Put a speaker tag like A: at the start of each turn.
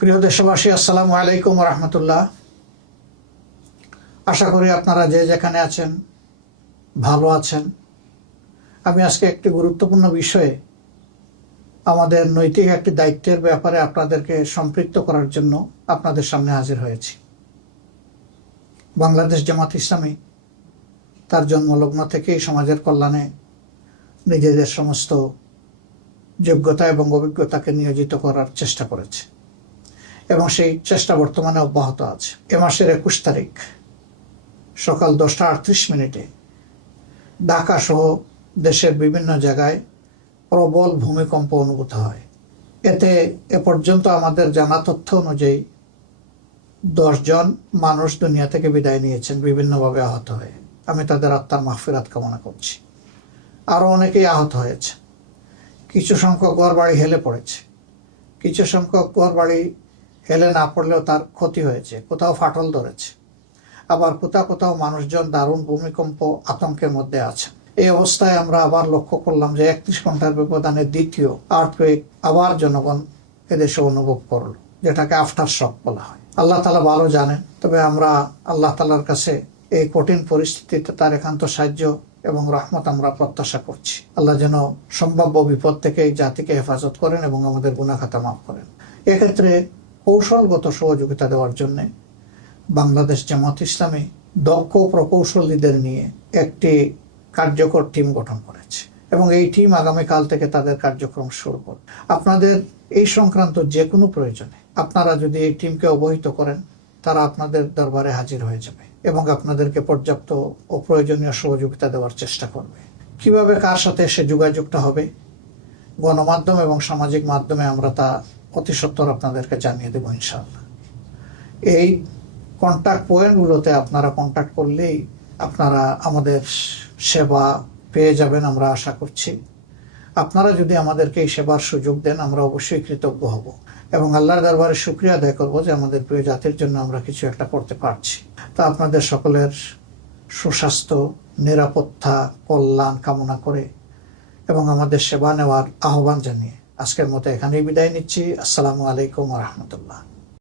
A: প্রিয় দেশবাসী, আসসালামু আলাইকুম রহমতুল্লাহ। আশা করি আপনারা যে যেখানে আছেন, ভালো আছেন। আমি আজকে একটি গুরুত্বপূর্ণ বিষয়ে আমাদের নৈতিক একটি দায়িত্বের ব্যাপারে আপনাদেরকে সম্পৃক্ত করার জন্য আপনাদের সামনে হাজির হয়েছি। বাংলাদেশ জামাত ইসলামী তার জন্মলগ্ন থেকেই সমাজের কল্যাণে নিজেদের সমস্ত যোগ্যতা এবং অভিজ্ঞতাকে নিয়োজিত করার চেষ্টা করেছে। এবং সেই চেষ্টা বর্তমানে অব্যাহত আছে। এ মাসের একুশ তারিখ সকাল দশটা আটত্রিশ মিনিটে ঢাকা সহ দেশের বিভিন্ন জায়গায় প্রবল ভূমিকম্প অনুভূত হয়। এতে এ পর্যন্ত আমাদের জানা তথ্য অনুযায়ী দশজন মানুষ দুনিয়া থেকে বিদায় নিয়েছেন, বিভিন্নভাবে আহত হয়ে। আমি তাদের আত্মার মাহফিরাত কামনা করছি। আরও অনেকেই আহত হয়েছে। কিছু সংখ্যক ঘর বাড়ি হেলে পড়েছে। কিছু সংখ্যক ঘর বাড়ি হেলে না পড়লেও তার ক্ষতি হয়েছে। কোথাও ফাটল ধরেছে। আবার কোথাও কোথাও মানুষজন দারুণ ভূমিকম্প আতঙ্কের মধ্যে আছে এই অবস্থায় আমরা আবার লক্ষ্য করলাম যে একত্রিশ ঘণ্টার ব্যবধানে দ্বিতীয় আর্থওয়েক আবার জনগণ এদেশে অনুভব করল, যেটাকে আফটার শক বলা হয়। আল্লাহ তালা ভালো জানেন, তবে আমরা আল্লাহ তালার কাছে এই কঠিন পরিস্থিতিতে তার একান্ত সাহায্য এবং রহমত আমরা প্রত্যাশা করছি। আল্লাহ যেন সম্ভাব্য বিপদ থেকে এই জাতিকে হেফাজত করেন এবং আমাদের গুণাখাতা মাফ করেন। এক্ষেত্রে কৌশলগত সহযোগিতা দেওয়ার জন্য বাংলাদেশ জামাত ইসলামী দক্ষ প্রকৌশলীদের নিয়ে একটি কার্যকর টিম গঠন করেছে এবং এই টিম আগামীকাল থেকে তাদের কার্যক্রম শুরু করবে। আপনাদের এই সংক্রান্ত যে কোনো প্রয়োজনে আপনারা যদি এই টিমকে অবহিত করেন, তারা আপনাদের দরবারে হাজির হয়ে যাবে এবং আপনাদেরকে পর্যাপ্ত ও প্রয়োজনীয় সহযোগিতা দেওয়ার চেষ্টা করবে। কীভাবে কার সাথে সে যোগাযোগটা হবে? গণমাধ্যম এবং সামাজিক মাধ্যমে আমরা তা অতি সত্বর আপনাদেরকে জানিয়ে দেবো ইনশাআল্লাহ। এই কন্ট্যাক্ট পয়েন্টগুলোতে আপনারা কন্ট্যাক্ট করলেই আপনারা আমাদের সেবা পেয়ে যাবেন আমরা আশা করছি। আপনারা যদি আমাদেরকে এই সেবার সুযোগ দেন, আমরা অবশ্যই কৃতজ্ঞ হব। এবং আল্লাহর দরবারে শুক্রিয়া আদায় করব যে আমাদের প্রিয় জাতির জন্য আমরা কিছু একটা করতে পারছি। তা আপনাদের সকলের সুস্বাস্থ্য, নিরাপত্তা, কল্যাণ কামনা করে এবং আমাদের সেবা নেওয়ার আহ্বান জানিয়ে আজকের মতো এখানেই বিদায় নিচ্ছি। আসসালামু আলাইকুম রহমতুল্লাহ।